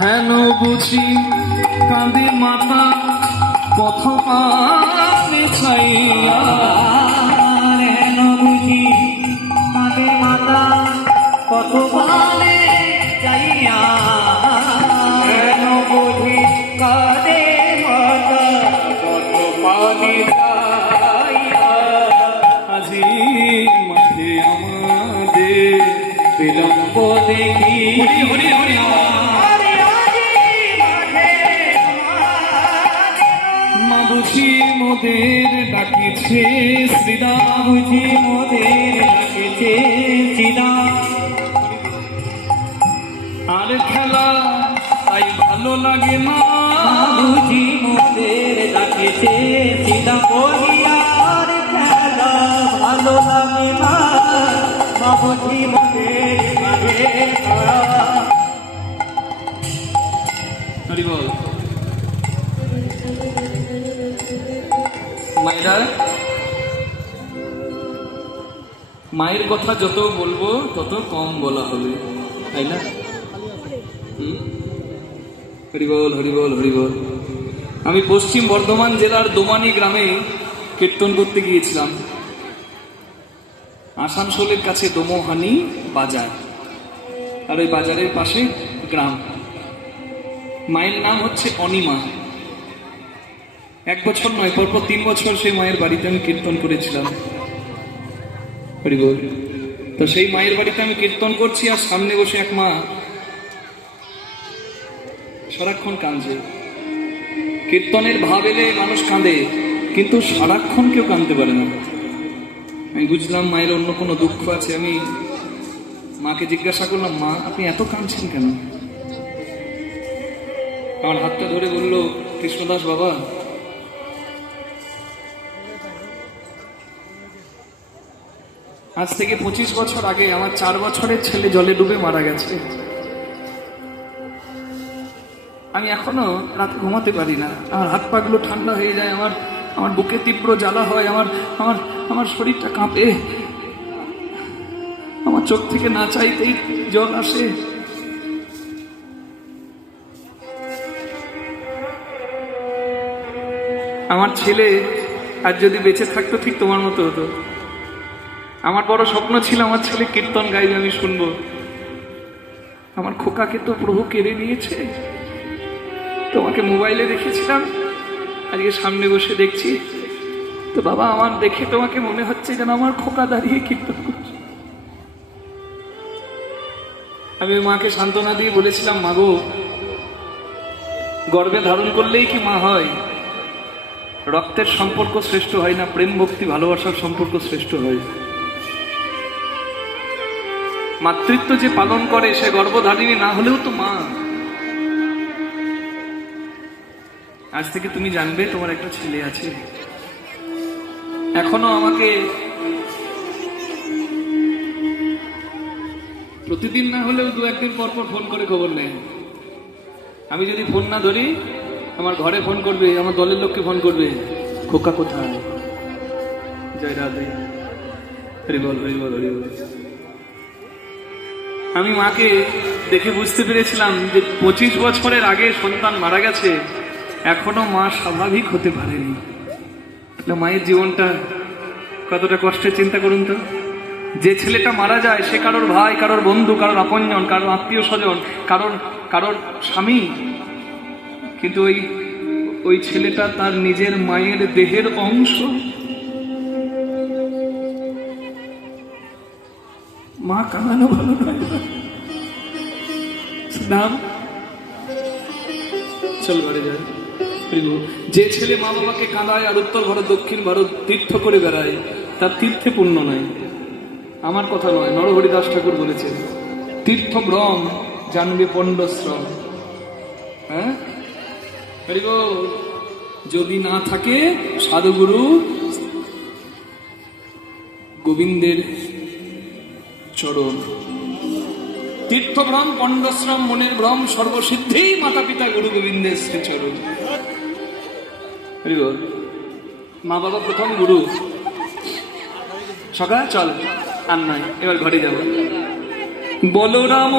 হেন বুঝি কাঁদে মাতা পথ পানে ছাইয়া, হেন বুঝি কাঁদে মাতা পথ পানে চাইয়া, হেন বুঝি কাঁদে মাতা পথ পানে চাইয়া, আজি মাঠে আমাদের বিলম্ব দেখি হরি হরি মা বুঝি মোদের ডাকিছে শ্রীদা, বুঝি মোদের ডাকেছে সীতা, আর খেলা তাই ভালো লাগে না, বুঝি মোদের ডাকেছে সীতা, বলিয়ার খেলা ভালো লাগে না, মা বুঝি মোদের মাঝে তারা। হরি বল। মায়েরা, মায়ের কথা যত বলবো তত কম বলা হবে, তাই না? হরি বল হরি বল হরি বল। আমি পশ্চিম বর্ধমান জেলার দোমানি গ্রামে কীর্তন করতে গিয়েছিলাম। আসানসোলের কাছে দোমোহানি বাজার, আর ওই বাজারের পাশে গ্রাম। মায়ের নাম হচ্ছে অনিমা। 1 বছর নয়, পরপর 3 বছর সেই মায়ের বাড়িতে আমি কীর্তন করেছিলাম। হরি বল। তো সেই মায়ের বাড়িতে আমি কীর্তন করছি, আর সামনে বসে এক মা সারাক্ষণ কাঁদছে। কীর্তনের ভাব এলে মানুষ কাঁদে, কিন্তু সারাক্ষণ কেউ কাঁদতে পারে না। আমি বুঝলাম মায়ের অন্য কোনো দুঃখ আছে। আমি মাকে জিজ্ঞাসা করলাম, মা আপনি এত কাঁদছেন কেন? আমার হাতটা ধরে বলল, কৃষ্ণদাস বাবা, আজ থেকে 25 বছর আগে আমার 4 বছরের ছেলে জলে ডুবে মারা গেছে। আমি এখনো রাতে ঘুমাতে পারি না, আমার হাত পাগুলো ঠান্ডা হয়ে যায়, আমার বুকে তীব্র জ্বালা হয়, আমার শরীরটা কাঁপে, আমার চোখ থেকে না চাইতেই জল আসে। আমার ছেলে আর যদি বেঁচে থাকতো ঠিক তোমার মতো হতো। আমার বড় স্বপ্ন ছিল আমার ছেলে কীর্তন গাইবে, আমি শুনবো। আমার খোকাকে তো প্রভু কেড়ে নিয়েছে। তোমাকে মোবাইলে দেখেছিলাম, আজকে সামনে বসে দেখছি। তো বাবা, আমার দেখে তোমাকে মনে হচ্ছে যেন আমার খোকা দাঁড়িয়ে কীর্তন করছে। আমি ওই মাকে সান্ত্বনা দিয়ে বলেছিলাম, মাগো, গর্ভে ধারণ করলেই কি মা হয়? রক্তের সম্পর্ক শ্রেষ্ঠ হয় না, প্রেম ভক্তি ভালোবাসার সম্পর্ক শ্রেষ্ঠ হয়। মাতৃত্ব যে পালন করে সে গর্ভধারিণী না হলেও তো মা। আজ থেকে তুমি জানবে তোমার একটা ছেলে আছে। এখনো আমাকে প্রতিদিন না হলেও 2-1 দিন পর পর ফোন করে খবর নেয়। আমি যদি ফোন না ধরি, আমার ঘরে ফোন করবে, আমার দলের লোককে ফোন করবে, খোকা কোথায়? জয় রাধে, হরি বল হরি বল হরি বল। আমি মাকে দেখে বুঝতে পেরেছিলাম যে 25 বছরের আগে সন্তান মারা গেছে, এখনো মা স্বাভাবিক হতে পারেনি। মায়ের জীবনটা কতটা কষ্টের চিন্তা করুন তো। যে ছেলেটা মারা যায় সে কারোর ভাই, কারোর বন্ধু, কারোর আপনজন, কারোর আত্মীয় স্বজন, কারোর স্বামী, কিন্তু ওই ছেলেটা তার নিজের মায়ের দেহের অংশ। মা কাঁদানো ভালো নয়। নাম চল ঘরে যায়। যে ছেলে মা বাবাকে কাঁদায় আর উত্তর ভারত দক্ষিণ ভারত তীর্থ করে বেড়ায়, তার তীর্থে পুণ্য নাই। আমার কথা নয়, নরহরিদাস ঠাকুর বলেছেন, তীর্থ ভ্রম জানবে পণ্ডশ্রম। হ্যাঁ, যদি না থাকে সাধুগুরু গোবিন্দের চরণ। তীর্থভ্রম পণ্ডশ্রম মনের ভ্রম সর্বসিদ্ধেই মাতা পিতা গুরু গোবিন্দের শ্রীচরণ। মা বাবা প্রথম গুরু। সকাল চল আর নয়, এবার ঘরে যাব। বলরাম